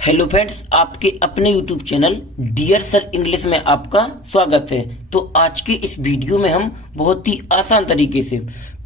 Hello friends, आपके अपने YouTube channel dear sir English में आपका स्वागत है। तो आज के इस वीडियो में हम बहुत ही आसान तरीके से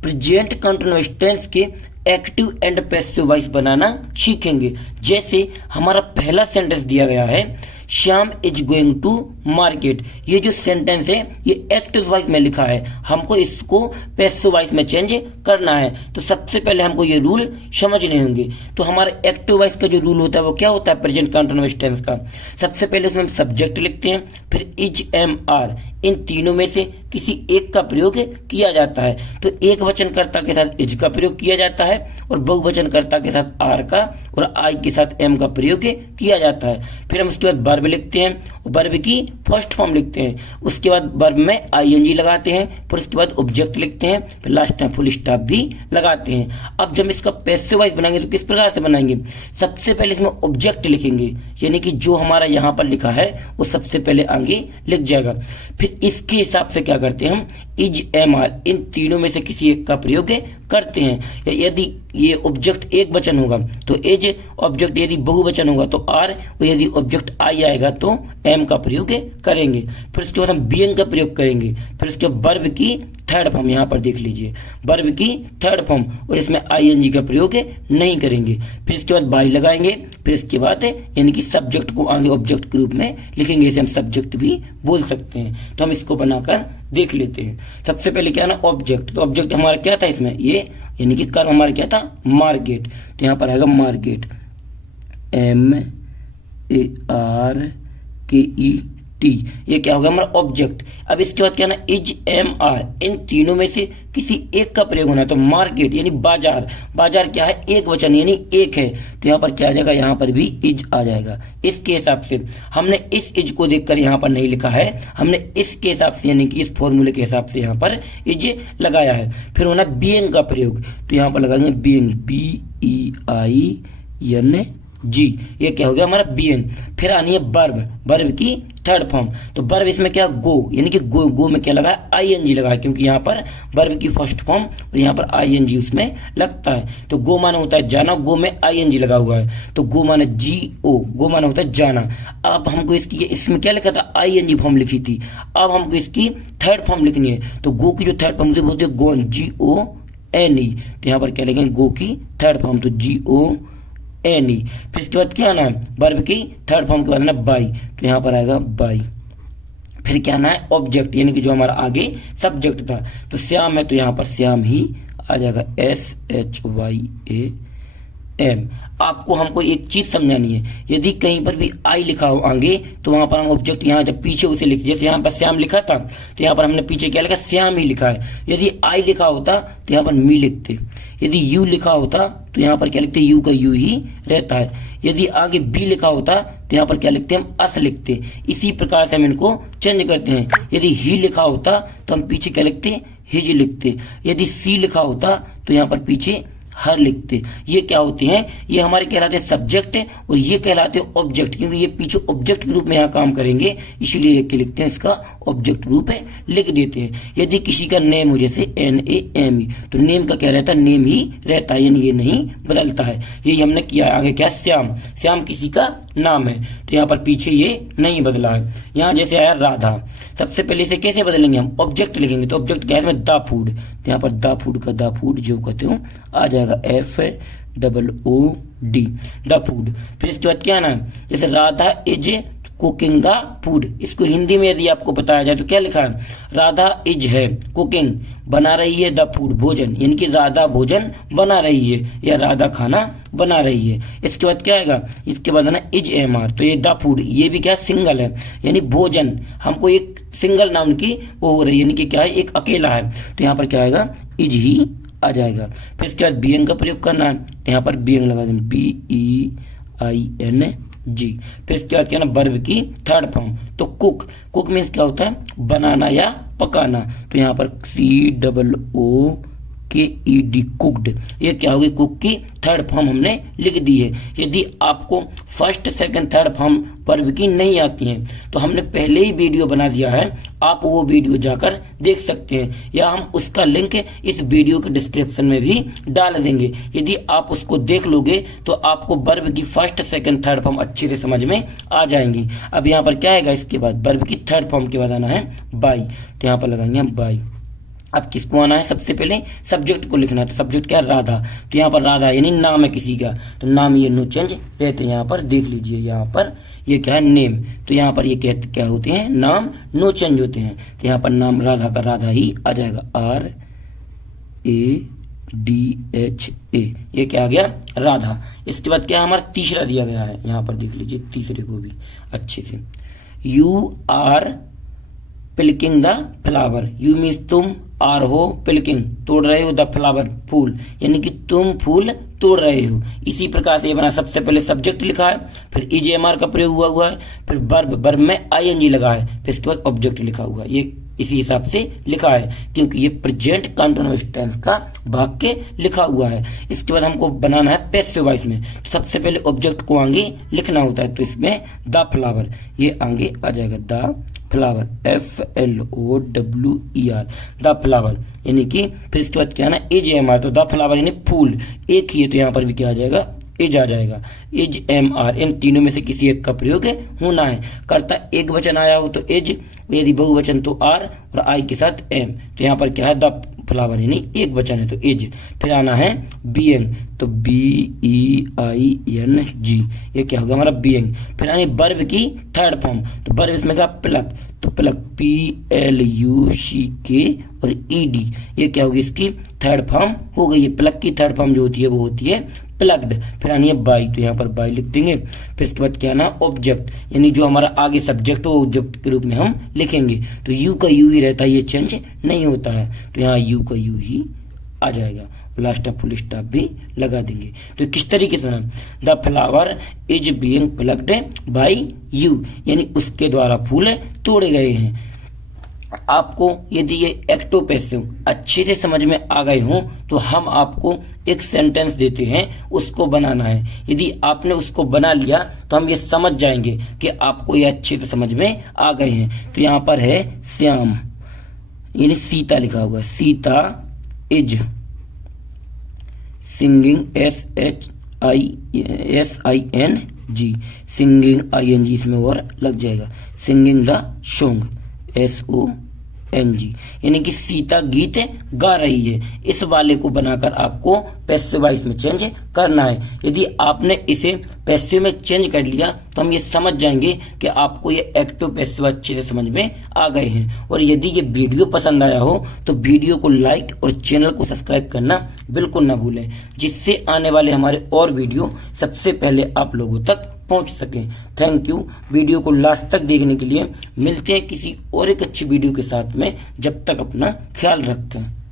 प्रेजेंट कंटीन्यूअस टेंस के एक्टिव एंड पैसिव वॉइस बनाना सीखेंगे। जैसे हमारा पहला सेंटेंस दिया गया है, Shyam is going to market. ये जो सेंटेंस है ये एक्टिव वॉइस में लिखा है, हमको इसको पैसिव वॉइस में चेंज करना है। तो सबसे पहले हमको ये रूल समझने होंगे। तो हमारा एक्टिव वॉइस का जो रूल होता है वो क्या होता है प्रेजेंट कंटीन्यूअस टेंस का। सबसे पहले उसमें हम सब्जेक्ट लिखते हैं, फिर इज एम आर, इन तीनों में से किसी एक का प्रयोग किया जाता है। तो एक वचनकर्ता के साथ इज का प्रयोग किया जाता है और बहुवचनकर्ता के साथ आर का और आई के साथ एम का प्रयोग किया जाता है। फिर हम उसके बाद वर्ब लिखते हैं और वर्ब की फर्स्ट फॉर्म लिखते हैं। उसके बाद वर्ब में आईएनजी लगाते हैं, फिर उसके बाद ऑब्जेक्ट लिखते हैं, फिर लास्ट में फुल स्टॉप भी लगाते हैं। अब जब इसका पैसिव वॉइस बनाएंगे तो किस प्रकार से बनाएंगे। सबसे पहले इसमें ऑब्जेक्ट लिखेंगे, यानी कि जो हमारा यहाँ पर लिखा है वो सबसे पहले आगे लिख जाएगा। फिर इसके हिसाब से क्या करते हैं हम, इज एम आर, इन तीनों में से किसी एक का प्रयोग करते हैं। यदि ये ऑब्जेक्ट एक वचन होगा तो इज, ऑब्जेक्ट यदि बहुवचन होगा तो आर, और यदि ऑब्जेक्ट आई आएगा तो एम का प्रयोग करेंगे। फिर उसके बाद हम बीइंग का प्रयोग करेंगे। फिर उसके बाद वर्ब की थर्ड फॉर्म, यहाँ पर देख लीजिए वर्ब की थर्ड फॉर्म, और इसमें आईएनजी का प्रयोग नहीं करेंगे। फिर इसके बाद बाई लगाएंगे, फिर इसके बाद यानी कि सब्जेक्ट को आगे ऑब्जेक्ट के रूप में लिखेंगे, इसे हम सब्जेक्ट भी बोल सकते हैं। तो हम इसको बनाकर देख लेते हैं। सबसे पहले क्या ना ऑब्जेक्ट, तो ऑब्जेक्ट हमारा क्या था इसमें, ये यानी कि कर्म हमारा क्या था मार्केट। तो यहाँ पर आएगा मार्केट, MARKET, ये क्या होगा हमारा ऑब्जेक्ट। अब इसके बाद क्या ना इज एम आर, इन तीनों में से किसी एक का प्रयोग होना है। तो मार्केट यानी बाजार, बाजार क्या है एक वचन यानी एक है, तो यहाँ पर क्या आ जाएगा, यहाँ पर भी इज आ जाएगा। इसके हिसाब से हमने इस इज को देखकर यहाँ पर नहीं लिखा है, हमने इसके हिसाब से यानी कि इस फॉर्मूले के हिसाब से यहाँ पर इज लगाया है। फिर होना बीइंग का प्रयोग, तो यहाँ पर लगाएंगे बीइंग, BEING, ये क्या हो गया हमारा बीइंग। फिर आनी है वर्ब, वर्ब की थर्ड फॉर्म। तो वर्ब इसमें क्या गो, यानी कि गो में क्या लगा है आईएनजी लगा है, क्योंकि यहाँ पर वर्ब की फर्स्ट फॉर्म और यहाँ पर आईएनजी उसमें लगता है। तो गो माना होता है जाना, गो में आईएनजी लगा हुआ है, तो गो माना GO, गो माना होता है जाना। अब हमको इसकी इसमें क्या लिखा था आईएनजी फॉर्म लिखी थी, अब हमको इसकी थर्ड फॉर्म लिखनी है। तो गो की जो थर्ड फॉर्म बोलते हैं गोन, GONE, तो यहाँ पर क्या लिखेंगे गो की थर्ड फॉर्म, तो GONE। फिर इसके बाद क्या आना है वर्ब की थर्ड फॉर्म के बाद आना बाई, तो यहाँ पर आएगा बाई। फिर क्या आना है ऑब्जेक्ट, यानी कि जो हमारा आगे सब्जेक्ट था। तो श्याम है तो यहाँ पर श्याम ही आ जाएगा, SHYAM। आपको हमको एक चीज समझानी है, यदि कहीं पर भी आई लिखा हो आगे तो वहां पर हम ऑब्जेक्ट यहाँ जब पीछे उसे लिख, जैसे यहाँ पर श्याम लिखा था तो यहाँ पर हमने पीछे क्या लिखा, श्याम ही लिखा है। यदि आई लिखा होता तो यहाँ पर मी लिखते, यदि यू लिखा होता तो यहाँ पर क्या लिखते, यू का यू ही रहता है। यदि आगे बी लिखा होता तो यहाँ पर क्या लिखते हम अस लिखते। इसी प्रकार से हम इनको चेंज करते हैं। यदि ही लिखा होता तो हम पीछे क्या लिखते, हिज लिखते। यदि सी लिखा होता तो यहाँ पर पीछे हर लिखते। ये क्या होते हैं, ये हमारे कहलाते हैं सब्जेक्ट और ये कहलाते हैं ऑब्जेक्ट, क्योंकि ये पीछे ऑब्जेक्ट के रूप में यहाँ काम करेंगे, इसीलिए एक के लिखते हैं, इसका ऑब्जेक्ट रूप है लिख देते हैं। यदि किसी का नेम हो जैसे NAME, तो नेम का क्या रहता है, नेम ही रहता है, यानी ये नहीं बदलता है। यही हमने किया। आगे क्या श्याम, श्याम किसी का नाम है, तो यहाँ पर पीछे ये नहीं बदला है। यहाँ जैसे आया राधा, सबसे पहले इसे कैसे बदलेंगे हम, ऑब्जेक्ट लिखेंगे, तो ऑब्जेक्ट क्या है इसमें द फूड, तो यहाँ पर द फूड का द फूड जो कहते हो आ जाएगा FOOD, द फूड। फिर इसके बाद क्या आना है, जैसे Radha is cooking the food, इसको हिंदी में यदि आपको बताया जाए तो क्या लिखा है, राधा इज है कुकिंग, बना रही है द फूड, भोजन, यानी कि राधा भोजन बना रही है या राधा खाना बना रही है। इसके बाद क्या आएगा, इसके बाद है ना इज एम आर, तो ये द फूड, ये भी क्या सिंगल है, यानी भोजन, हमको एक सिंगल नाउन की वो हो रही है, यानी कि क्या है एक अकेला है, तो यहाँ पर क्या आएगा इज ही आ जाएगा। फिर इसके बाद बीइंग का प्रयोग करना है, तो यहाँ पर बीइंग लगा दें, BEING। फिर इसके बाद क्या ना वर्ब की थर्ड फॉर्म, तो कुक, कुक मीन्स क्या होता है बनाना या पकाना, तो यहाँ पर KED कुक्ड, ये क्या होगी, कुक की थर्ड फॉर्म हमने लिख दी है। यदि आपको first second third form verb की नहीं आती है तो हमने पहले ही वीडियो बना दिया है, आप वो वीडियो जाकर देख सकते हैं, या हम उसका लिंक इस वीडियो के डिस्क्रिप्शन में भी डाल देंगे। यदि आप उसको देख लोगे तो आपको वर्ब की फर्स्ट सेकंड थर्ड फॉर्म अच्छे से समझ में आ जाएंगी। अब यहाँ पर क्या आएगा, इसके बाद वर्ब की थर्ड फॉर्म के बाद आना है बाई, तो यहाँ पर लगाएंगे हम बाई। अब किसको आना है, सबसे पहले सब्जेक्ट को लिखना है। तो सब्जेक्ट क्या है, राधा, तो यहाँ पर राधा यानी नाम है किसी का, तो नाम ये नो चेंज रहते हैं। यहाँ पर देख लीजिए, यहाँ पर ये क्या है, नेम, तो यहाँ पर ये कहते क्या होते हैं, नाम नो चेंज होते हैं। तो यहाँ पर नाम राधा का राधा ही आ जाएगा, RADHA, ये क्या आ गया, राधा। इसके बाद क्या हमारा तीसरा दिया गया है, यहाँ पर देख लीजिए तीसरे को भी अच्छे से, you are plucking the flower, you means तुम, आर हो पिल्किंग तोड़ रहे हो, द फ्लावर फूल, यानी कि तुम फूल तोड़ रहे हो। इसी प्रकार से ये बना, सबसे पहले सब्जेक्ट लिखा है, फिर EJMR का प्रयोग हुआ है, फिर वर्ब में ING लगा है, फिर इसके बाद ऑब्जेक्ट लिखा हुआ है। ये इसी हिसाब से लिखा है क्योंकि ये प्रेजेंट कंटीन्यूअस टेंस का वाक्य लिखा हुआ है। इसके बाद हमको बनाना है पैसिव वॉइस में, तो सबसे पहले ऑब्जेक्ट को आगे लिखना होता है, तो इसमें द फ्लावर ये आगे आ जाएगा, the flower, FLOWER, the flower, यानी कि फिर इसके बाद क्या है ना, EJMR, तो द फ्लावर यानी फूल एक ही है, तो यहाँ पर भी क्या आ जाएगा, इज आ जाएगा, EJMR, इन तीनों में से किसी एक का प्रयोग होना है। कर्ता एक वचन आया हो तो इज, यदि बहुवचन तो आर, और आई के साथ एम, तो यहाँ पर क्या है, द फ्लावर यानी एक वचन है तो इज। फिर आना है बीइंग, तो BEING, ये क्या होगा हमारा बीइंग। फिर आनी वर्ब की थर्ड फॉर्म, तो वर्ब इसमें क्या, प्लक, तो प्लक PLUCK और ED, ये क्या होगी, इसकी थर्ड फॉर्म हो गई है। प्लक की थर्ड फॉर्म जो होती है वो होती है प्लग्ड। फिर आनी है बाई, तो यहाँ पर बाई लिख देंगे। फिर इसके बाद क्या ना, ऑब्जेक्ट, यानी जो हमारा आगे सब्जेक्ट हो ऑब्जेक्ट के रूप में हम लिखेंगे, तो यू का यू ही रहता है, ये चेंज नहीं होता है, तो यहाँ यू का यू ही आ जाएगा, लास्ट में फुल स्टॉप भी लगा देंगे। तो किस तरीके से, the flower is being plucked by you, यानी उसके द्वारा फूल तोड़े गए हैं। आपको यदि ये एक्टिव पैसिव अच्छे से समझ में आ गए हों तो हम आपको एक सेंटेंस देते हैं, उसको बनाना है। यदि आपने उसको बना लिया तो हम ये समझ जाएंगे कि आपको ये अच्छे से समझ में आ गए हैं। तो यहाँ पर है श्याम, यानी सीता लिखा हुआ है, Sita is singing, SHING, singing ING इसमें और लग जाएगा, सिंगिंग द सॉन्ग, SONG, यानी कि सीता गीत गा रही है। इस वाले को बनाकर आपको पैसिव वॉइस में चेंज करना है। यदि आपने इसे पैसिव में चेंज कर लिया तो हम ये समझ जाएंगे कि आपको ये एक्टिव पैसिव अच्छे से समझ में आ गए हैं। और यदि ये वीडियो पसंद आया हो तो वीडियो को लाइक और चैनल को सब्सक्राइब करना बिल्कुल ना भूलें, जिससे आने वाले हमारे और वीडियो सबसे पहले आप लोगों तक पहुंच सके। थैंक यू वीडियो को लास्ट तक देखने के लिए। मिलते हैं किसी और एक अच्छी वीडियो के साथ में, जब तक अपना ख्याल रखें।